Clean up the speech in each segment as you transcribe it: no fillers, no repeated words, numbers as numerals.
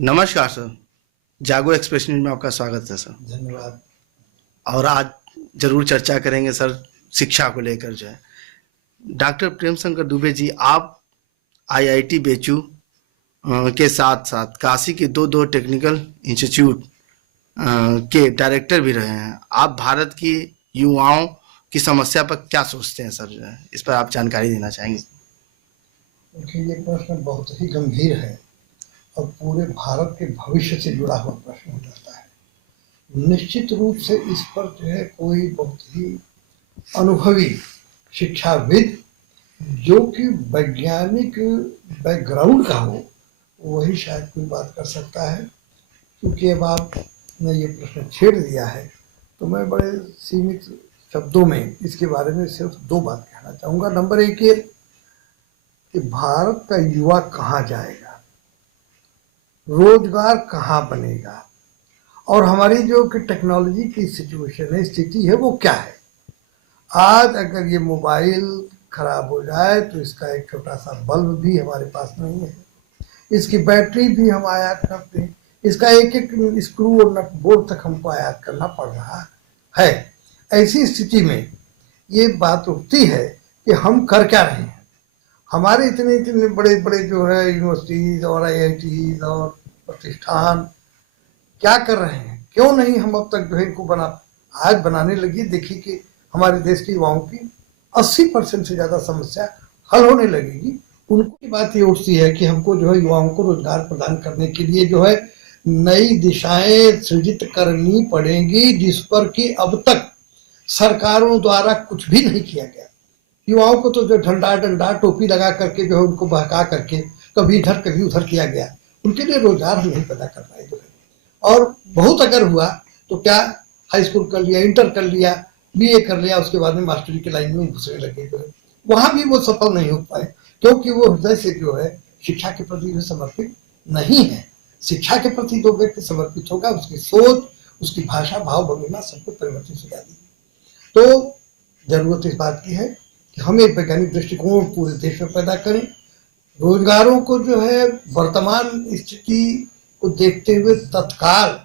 नमस्कार सर। जागो express news में आपका स्वागत है सर। धन्यवाद। और आज जरूर चर्चा करेंगे सर शिक्षा को लेकर जो है। डॉक्टर प्रेम शंकर दुबे जी, आप आईआईटी बेचू के साथ साथ काशी के दो टेक्निकल इंस्टीट्यूट के डायरेक्टर भी रहे हैं। आप भारत की युवाओं की समस्या पर क्या सोचते हैं सर, जो है इस पर आप जानकारी देना चाहेंगे? देखिए, ये प्रश्न बहुत ही गंभीर है और पूरे भारत के भविष्य से जुड़ा हुआ प्रश्न हो जाता है। निश्चित रूप से इस पर जो है कोई बहुत ही अनुभवी शिक्षाविद जो कि वैज्ञानिक बैकग्राउंड का हो, वही शायद कोई बात कर सकता है। क्योंकि अब आपने ये प्रश्न छेड़ दिया है तो मैं बड़े सीमित शब्दों में इसके बारे में सिर्फ दो बात कहना चाहूँगा। नंबर एक ये कि भारत का युवा कहाँ जाएगा, रोजगार कहाँ बनेगा, और हमारी जो कि टेक्नोलॉजी की सिचुएशन है, स्थिति है, वो क्या है। आज अगर ये मोबाइल खराब हो जाए तो इसका एक छोटा सा बल्ब भी हमारे पास नहीं है, इसकी बैटरी भी हम आयात करते हैं, इसका एक एक स्क्रू और नट बोल्ट तक हमको आयात करना पड़ रहा है। ऐसी स्थिति में ये बात उठती है कि हम कर क्या रहे हैं। हमारे इतने इतने बड़े बड़े जो है यूनिवर्सिटीज और आईआईटीज और प्रतिष्ठान क्या कर रहे हैं, क्यों नहीं हम अब तक जो है इनको आज बनाने लगी। देखिए कि हमारे देश के युवाओं की 80% से ज़्यादा समस्या हल होने लगेगी। उनकी बात ये उठती है कि हमको जो है युवाओं को रोजगार प्रदान करने के लिए जो है नई दिशाएं सृजित करनी पड़ेंगी, जिस पर कि अब तक सरकारों द्वारा कुछ भी नहीं किया गया। युवाओं को तो जो डंडा टोपी लगा करके जो है उनको बहका करके कभी इधर कभी उधर किया गया, उनके लिए रोजगार हम नहीं पैदा कर पाए जो है। और बहुत अगर हुआ तो क्या हाई स्कूल कर लिया, इंटर कर लिया, बीए कर लिया, उसके बाद में मास्टरी की लाइन में घुसने लगे जो है, वहां भी वो सफल नहीं हो पाए, क्योंकि वो हृदय से जो है शिक्षा के प्रति समर्पित नहीं है। शिक्षा के प्रति जो व्यक्ति समर्पित होगा, उसकी सोच, उसकी भाषा, भाव भंगिमा सब कुछ परिवर्तित हो जाती है। तो जरूरत इस बात की है कि हम एक वैज्ञानिक दृष्टिकोण पूरे देश में पैदा करें। रोजगारों को जो है वर्तमान स्थिति को देखते हुए तत्काल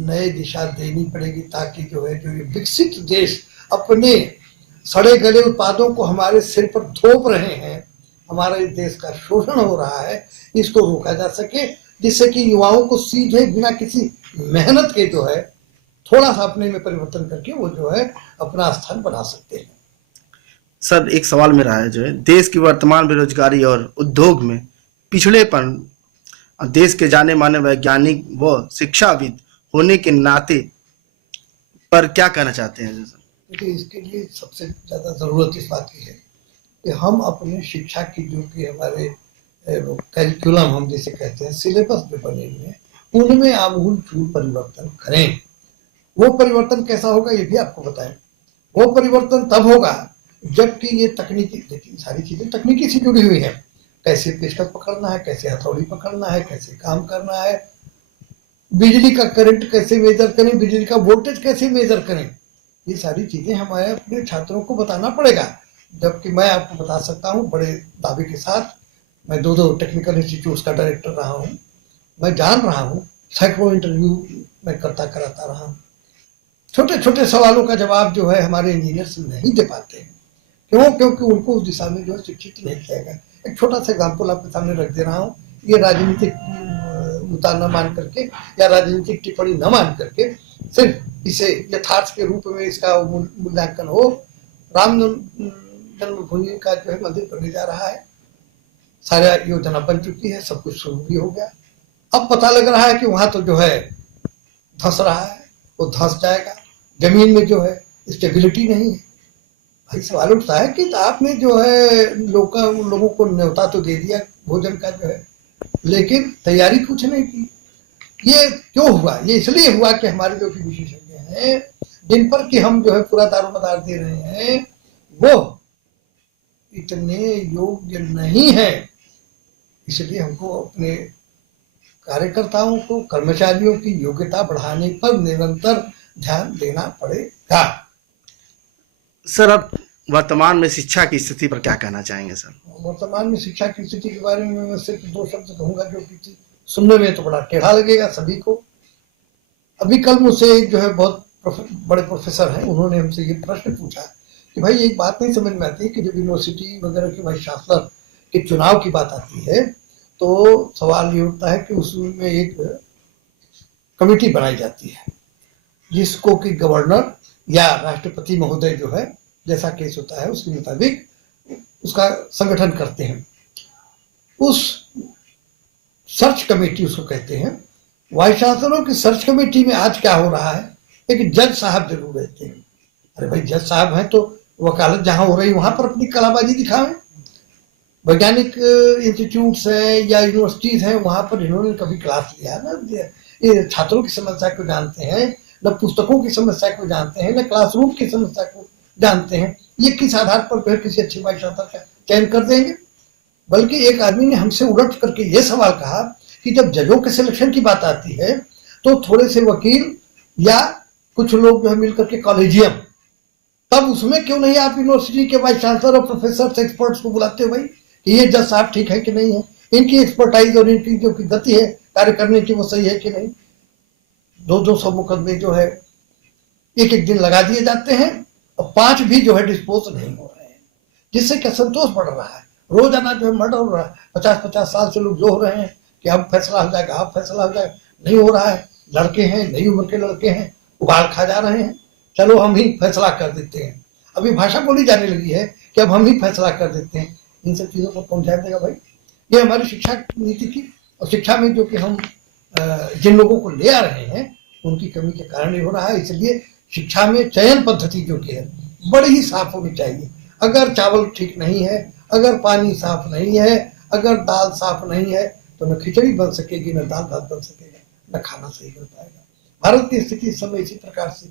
नए दिशा देनी पड़ेगी, ताकि जो है जो ये विकसित देश अपने सड़े गले उत्पादों को हमारे सिर पर थोप रहे हैं, हमारे देश का शोषण हो रहा है, इसको रोका जा सके, जिससे कि युवाओं को सीधे बिना किसी मेहनत के जो है थोड़ा सा अपने में परिवर्तन करके वो जो है अपना स्थान बना सकते हैं। सर, एक सवाल मेरा है, जो है देश की वर्तमान बेरोजगारी और उद्योग में पिछड़ेपन, देश के जाने माने वैज्ञानिक व शिक्षाविद होने के नाते पर क्या कहना चाहते हैं? देखिए, इसके लिए सबसे ज्यादा जरूरत इस बात की है कि हम अपने शिक्षा की जो कि हमारे करिकुलम हम जिसे कहते हैं, सिलेबस जो बने हुए हैं, उनमें आमूल चूल परिवर्तन करें। वो परिवर्तन कैसा होगा ये भी आपको बताएं। वो परिवर्तन तब होगा जबकि ये तकनीकी, देखिए सारी चीजें तकनीकी से जुड़ी हुई हैं। कैसे पेचकस पकड़ना है, कैसे हथौड़ी पकड़ना है, कैसे काम करना है, बिजली का करंट कैसे मेजर करें, बिजली का वोल्टेज कैसे मेजर करें, ये सारी चीजें हमारे अपने छात्रों को बताना पड़ेगा। जबकि मैं आपको बता सकता हूँ बड़े दावे के साथ, मैं दो टेक्निकल इंस्टीट्यूट का डायरेक्टर रहा हूँ, मैं जान रहा हूँ, सैकड़ों इंटरव्यू मैं कराता रहा हूँ। छोटे छोटे सवालों का जवाब जो है हमारे इंजीनियर्स नहीं दे पाते हैं। क्यों? क्योंकि उनको उस दिशा में जो है शिक्षित नहीं किया गया। एक छोटा सा एग्जाम्पल आपके सामने रख दे रहा हूँ। ये राजनीतिक मुद्दा न मान करके या राजनीतिक टिप्पणी न मान करके सिर्फ इसे यथार्थ के रूप में इसका मूल्यांकन हो। राम जन्मभूमि का जो है मंदिर बनने जा रहा है, सारा योजना बन चुकी है, सब कुछ शुरू भी हो गया। अब पता लग रहा है कि वहां तो जो है धंस रहा है, वो धंस जाएगा, जमीन में जो है स्टेबिलिटी नहीं है। भाई सवाल उठता है कि आपने जो है लोगों को न्योता तो दे दिया भोजन का जो है, लेकिन तैयारी कुछ नहीं की। ये क्यों हुआ? ये इसलिए हुआ कि हमारे जो कि विशेषज्ञ हैं, जिन पर कि हम जो है पूरा दारोमदार दे रहे हैं, वो इतने योग्य नहीं है। इसलिए हमको अपने कार्यकर्ताओं को, कर्मचारियों की योग्यता बढ़ाने पर निरंतर ध्यान देना पड़ेगा। सर, अब वर्तमान में शिक्षा की स्थिति पर क्या कहना चाहेंगे सर? वर्तमान में शिक्षा की स्थिति के बारे में मैं सिर्फ दो शब्द कहूंगा, जो कि सुनने में तो बड़ा टेढ़ा लगेगा सभी को। अभी कल मुझसे एक जो है बहुत बड़े प्रोफेसर हैं, उन्होंने हमसे ये प्रश्न पूछा कि भाई एक बात नहीं समझ में आती कि जब यूनिवर्सिटी वगैरह के वाइस चांसलर के चुनाव की बात आती है तो सवाल ये उठता है कि उसमें एक कमेटी बनाई जाती है जिसको कि गवर्नर या राष्ट्रपति महोदय जो है, जैसा केस होता है उसके मुताबिक उसका संगठन करते हैं। उस सर्च कमेटी उसको कहते हैं। वाइस चांसलरों की सर्च कमेटी में आज क्या हो रहा है, एक जज साहब जरूर रहते हैं। अरे भाई जज साहब हैं तो वकालत जहां हो रही वहां पर अपनी कलाबाजी दिखाएं। वैज्ञानिक इंस्टीट्यूट्स हैं या यूनिवर्सिटीज हैं, वहां पर इन्होंने कभी क्लास लिया ना, ये छात्रों की समस्या को जानते हैं, न पुस्तकों की समस्या को जानते हैं, न क्लासरूम की समस्या को जानते हैं। ये किस आधार पर फिर किसी अच्छे वाइस चांसलर का चयन कर देंगे। बल्कि एक आदमी ने हमसे उलट करके ये सवाल कहा कि जब जजों के सिलेक्शन की बात आती है तो थोड़े से वकील या कुछ लोग जो है मिलकर के कॉलेजियम, तब उसमें क्यों नहीं आप यूनिवर्सिटी के वाइस चांसलर और प्रोफेसर एक्सपर्ट्स को बुलाते हो भाई कि ये जज साहब ठीक है कि नहीं है, इनकी एक्सपर्टाइज और इनकी जो गति है कार्य करने की वो सही है कि नहीं। 200 मुकदमे जो है एक एक दिन लगा दिए जाते हैं और 5 भी जो है डिस्पोज नहीं हो रहे हैं, जिससे कि असंतोष बढ़ रहा है। रोजाना जो है मर्डर हो रहा है, 50-50 साल से लोग जो हो रहे हैं कि अब फैसला हो जाएगा, अब फैसला हो जाएगा, नहीं हो रहा है। लड़के हैं, नई उम्र के लड़के हैं, उबाल खा जा रहे हैं, चलो हम ही फैसला कर देते हैं। अभी भाषा बोली जाने लगी है कि अब हम ही फैसला कर देते हैं। इन सब चीजों को कौन ध्यान देगा भाई। ये हमारी शिक्षा नीति की और शिक्षा में जो कि हम जिन लोगों को ले आ रहे हैं उनकी कमी के कारण ही हो रहा है। इसलिए शिक्षा में चयन पद्धति जो कि है बड़ी ही साफ होनी चाहिए। अगर चावल ठीक नहीं है, अगर पानी साफ नहीं है, अगर दाल साफ नहीं है तो न खिचड़ी बन सकेगी, न दाल भात बन सकेगा, न खाना सही बन पाएगा। भारत की स्थिति इस समय इसी प्रकार से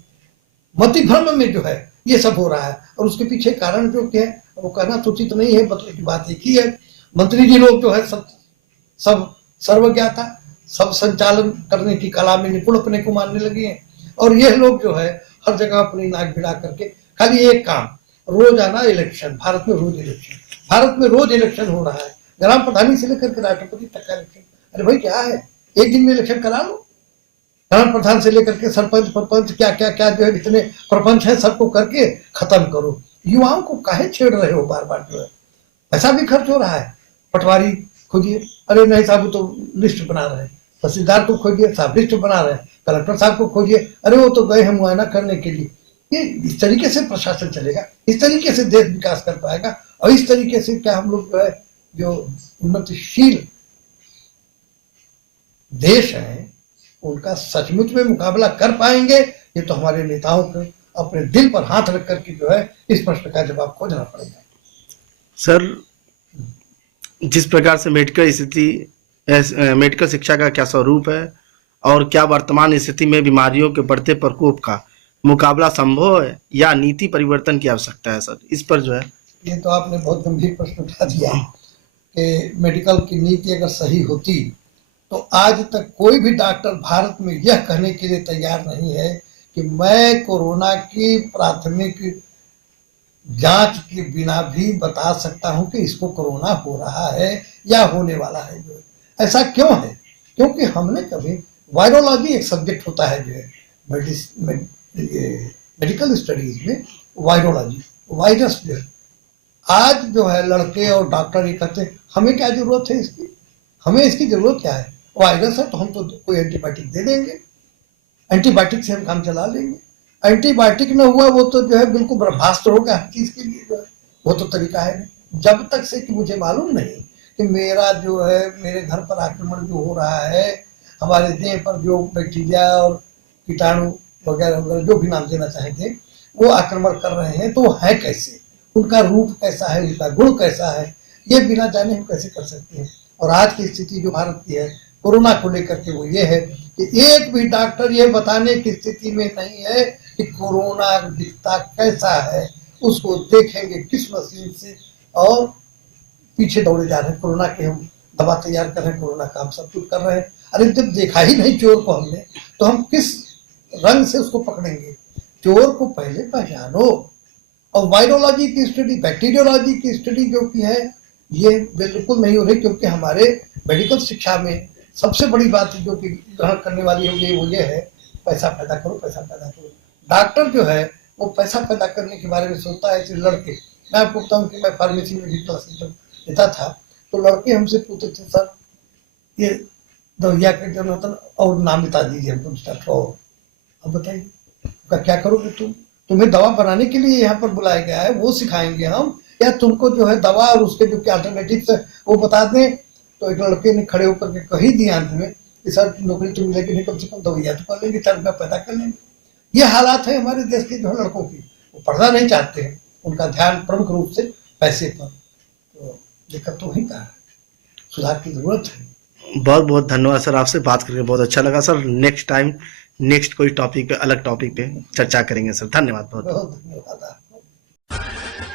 मति भ्रम में जो है ये सब हो रहा है। और उसके पीछे कारण जो क्या है वो कहना तो उचित नहीं है, बदले की बात एक ही है। मंत्री जी लोग जो है सब सर्वज्ञाता, सब संचालन करने की कला में निपुण अपने को मानने लगे हैं। और ये लोग जो है हर जगह अपनी नाक भिड़ा करके खाली एक काम, रोजाना इलेक्शन। भारत में रोज इलेक्शन, भारत में रोज इलेक्शन हो रहा है, ग्राम प्रधानी से लेकर के राष्ट्रपति तक का इलेक्शन। अरे भाई क्या है, एक दिन में इलेक्शन करा लो। ग्राम प्रधान से लेकर के सरपंच प्रपंच क्या क्या क्या जो है जितने प्रपंच है सबको करके खत्म करो। युवाओं को काहे छेड़ रहे हो बार बार, जो है पैसा भी खर्च हो रहा है। पटवारी खोजिए, अरे नहीं साहब तो लिस्ट बना रहे हैं। तहसीलदार को खोजिए, साहब लिस्ट बना रहे हैं। कलेक्टर साहब को खोजिए, अरे वो तो गए हैं मुआयना करने के लिए। ये इस तरीके से प्रशासन चलेगा, इस तरीके से देश विकास कर पाएगा। और इस तरीके से क्या हम लोग जो है जो उन्नतिशील देश हैं उनका सचमुच में मुकाबला कर पाएंगे। ये तो हमारे नेताओं को अपने दिल पर हाथ रख करके जो है इस प्रश्न का जवाब खोजना पड़ेगा। सर, जिस प्रकार से मेडिकल शिक्षा का क्या स्वरूप है और क्या वर्तमान स्थिति में बीमारियों के बढ़ते प्रकोप का मुकाबला संभव है या नीति परिवर्तन की आवश्यकता है सर, इस पर जो है। ये तो आपने बहुत गंभीर प्रश्न उठा दिया कि मेडिकल की नीति अगर सही होती तो आज तक कोई भी डॉक्टर भारत में यह कहने के लिए तैयार नहीं है कि मैं कोरोना की प्राथमिक जांच के बिना भी बता सकता हूं कि इसको कोरोना हो रहा है या होने वाला है। जो ऐसा क्यों है, क्योंकि हमने कभी वायरोलॉजी एक सब्जेक्ट होता है जो है मेडिकल स्टडीज में, वायरोलॉजी वायरस जो है। आज जो है लड़के और डॉक्टर ये कहते हैं हमें क्या जरूरत है इसकी, हमें इसकी जरूरत क्या है, वायरस है तो हम तो कोई एंटीबायोटिक दे देंगे, एंटीबायोटिक से हम काम चला लेंगे। एंटीबायोटिक न हुआ वो तो जो है बिल्कुल ब्रह्मास्त्र होगा हर चीज के लिए, जो है वो तो तरीका है नहीं। जब तक से कि मुझे मालूम नहीं कि मेरा जो है मेरे घर पर आक्रमण जो हो रहा है, हमारे देह पर जो बैक्टीरिया और कीटाणु वगैरह वगैरह जो भी नाम देना चाहेंगे वो आक्रमण कर रहे हैं, तो वो है कैसे, उनका रूप कैसा है, उनका गुण कैसा है, ये बिना जाने हम कैसे कर सकते हैं। और आज की स्थिति जो भारत की है कोरोना को लेकर के वो ये है कि एक भी डॉक्टर ये बताने की स्थिति में नहीं है कि कोरोना दिखता कैसा है, उसको देखेंगे किस मशीन से, और पीछे दौड़े जा रहे हैं। कोरोना के हम दवा तैयार कर रहे हैं, कोरोना का हम सब कुछ कर रहे हैं। अरे जब देखा ही नहीं चोर को हमने, तो हम किस रंग से उसको पकड़ेंगे। चोर को पहले पहचानो। और वायरोलॉजी की स्टडी, बैक्टीरियोलॉजी की स्टडी जो की है ये बिल्कुल नहीं हो रही, क्योंकि हमारे मेडिकल शिक्षा में सबसे बड़ी बात जो कि ग्रहण करने वाली होगी वो ये है, पैसा पैदा करो, पैसा पैदा करो। डॉक्टर जो है वो पैसा पैदा करने के बारे में सोचता है। ऐसे लड़के, मैं आपको बताऊं कि मैं फार्मेसी में भी क्लास जब लेता था तो लड़के हमसे पूछते थे, सर ये दवाइया के जो होता ना, और नाम बता दीजिए हमको डॉक्टर, और अब बताइए क्या करोगे तुम? तुम्हें दवा बनाने के लिए यहाँ पर बुलाया गया है, वो सिखाएंगे हम, या तुमको जो है दवा और उसके जो क्या अल्टरनेटिव है वो बता दें? तो एक लड़के ने खड़े होकर के कही दिया अंत में कि सर नौकरी तो मिलेगी नहीं, कम से कम दवाइया तो कर लेंगे, 4 रुपया पैदा कर लेंगे। ये हालात है हमारे देश के जो है लड़कों की, वो पढ़ना नहीं चाहते हैं, उनका ध्यान प्रमुख रूप से पैसे पर। तो दिक्कत तो वहीं का है, सुधार की जरूरत है। बहुत बहुत धन्यवाद सर, आपसे बात करके बहुत अच्छा लगा सर। नेक्स्ट टाइम नेक्स्ट कोई टॉपिक पे, अलग टॉपिक पे चर्चा करेंगे सर। धन्यवाद बहुत। बहुत धन्यवाद आपको।